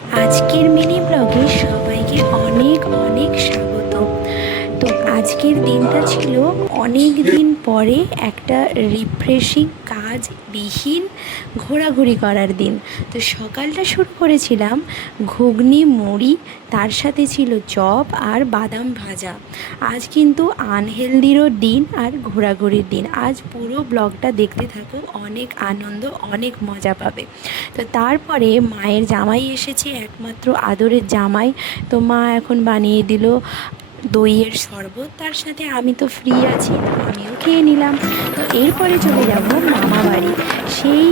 আজকের মিনি ব্লগে সবাইকে অনেক অনেক স্বাগত। তো আজকের দিনটা ছিল অনেক দিন পরে একটা রিফ্রেশিং কাজবিহীন ঘোরাঘুরি করার দিন। তো সকালটা শুরু করেছিলাম ঘুগনি মুড়ি, তার সাথে ছিল চপ আর বাদাম ভাজা। আজ কিন্তু আনহেলদিরও দিন আর ঘোরাঘুরির দিন। আজ পুরো ব্লগটা দেখতে থাকো, অনেক আনন্দ, অনেক মজা পাবে। তো তারপরে মায়ের জামাই এসেছে, একমাত্র আদরের জামাই। তো মা এখন বানিয়ে দিল দইয়ের শরবত, তার সাথে আমি তো ফ্রি আছি, তো আমিও খেয়ে নিলাম। তো এরপরে চলে যাব মামা বাড়ি। সেই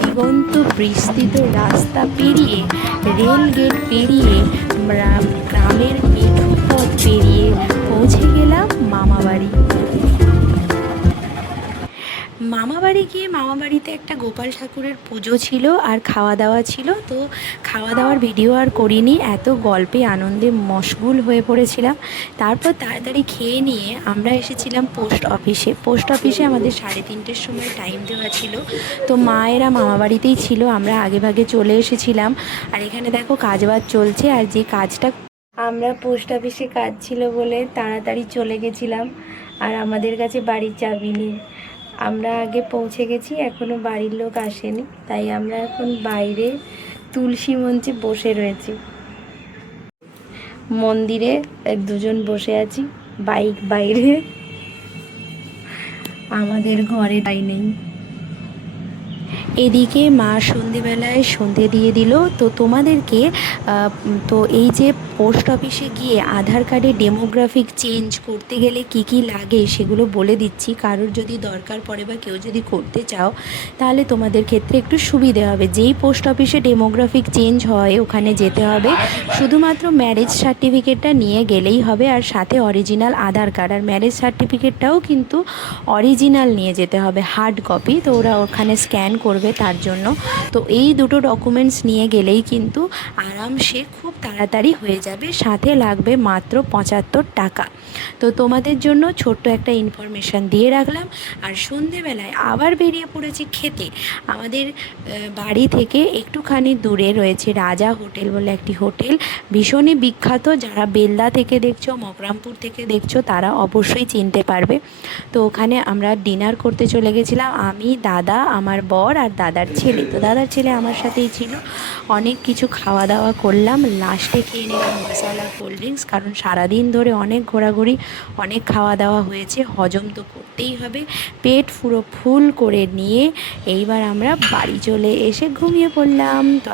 দিগন্ত বিস্তৃত রাস্তা পেরিয়ে, রেল গেট পেরিয়ে, গ্রামের মেঠো পথ পেরিয়ে পৌঁছে গেলাম মামা বাড়ি। মামাবাড়ি গিয়ে মামাবাড়িতে একটা গোপাল ঠাকুরের পুজো ছিল আর খাওয়া দাওয়া ছিল। তো খাওয়া দাওয়ার ভিডিও আর করিনি, এত গল্পে আনন্দে মশগুল হয়ে পড়েছিলাম। তারপর তাড়াতাড়ি খেয়ে নিয়ে আমরা এসেছিলাম পোস্ট অফিসে। পোস্ট অফিসে আমাদের 3:30-র সময় টাইম দেওয়া ছিল। তো মায়েরা মামাবাড়িতেই ছিল, আমরা আগে ভাগে চলে এসেছিলাম। আর এখানে দেখো কাজবাজ চলছে, আর যে কাজটা আমরা পোস্ট অফিসে কাজ ছিল বলে তাড়াতাড়ি চলে গেছিলাম, আর আমাদের কাছে বাড়ির চাবি নেই। আমরা আগে পৌঁছে গেছি, এখনও বাড়ির লোক আসেনি, তাই আমরা এখন বাইরে তুলসী মঞ্চে বসে রয়েছি। মন্দিরে দুজন বসে আছি, বাইক বাইরে, আমাদের ঘরে তাই নেই। এদিকে মা সন্ধেবেলায় সন্ধে দিয়ে দিল। তো তোমাদেরকে তো এই যে পোস্ট অফিসে গিয়ে আধার কার্ডে ডেমোগ্রাফিক চেঞ্জ করতে গেলে কি কি লাগে সেগুলো বলে দিচ্ছি। কারোর যদি দরকার পড়ে বা কেউ যদি করতে চাও, তাহলে তোমাদের ক্ষেত্রে একটু সুবিধে হবে। যেই পোস্ট অফিসে ডেমোগ্রাফিক চেঞ্জ হয় ওখানে যেতে হবে, শুধুমাত্র ম্যারেজ সার্টিফিকেটটা নিয়ে গেলেই হবে, আর সাথে অরিজিনাল আধার কার্ড। আর ম্যারেজ সার্টিফিকেটটাও কিন্তু অরিজিনাল নিয়ে যেতে হবে, হার্ড কপি। তো ওরা ওখানে স্ক্যান করবে তার জন্য। তো এই দুটো ডকুমেন্টস নিয়ে গেলেই কিন্তু আরামসে খুব তাড়াতাড়ি হয়ে যাবে। সাথে লাগবে মাত্র 75 টাকা। তো তোমাদের জন্য ছোট্ট একটা ইনফরমেশান দিয়ে রাখলাম। আর সন্ধেবেলায় আবার বেরিয়ে পড়েছি খেতে। আমাদের বাড়ি থেকে একটুখানি দূরে রয়েছে রাজা হোটেল বলে একটি হোটেল, ভীষণই বিখ্যাত। যারা বেলদা থেকে দেখছো, মকরামপুর থেকে দেখছো, তারা অবশ্যই চিনতে পারবে। তো ওখানে আমরা ডিনার করতে চলে গেছিলাম, আমি, দাদা, আমার বর আর দাদার ছেলে। তো দাদার ছেলে আমার সাথেই ছিল। অনেক কিছু খাওয়া দাওয়া করলাম, লাস্টে খেয়ে নিলাম মশলা কোল্ড ড্রিঙ্কস, কারণ সারাদিন ধরে অনেক ঘোরাঘুরি, অনেক খাওয়া দাওয়া হয়েছে, হজম তো করতেই হবে। পেট পুরো ফুল করে নিয়ে এইবার আমরা বাড়ি চলে এসে ঘুমিয়ে পড়লাম। তো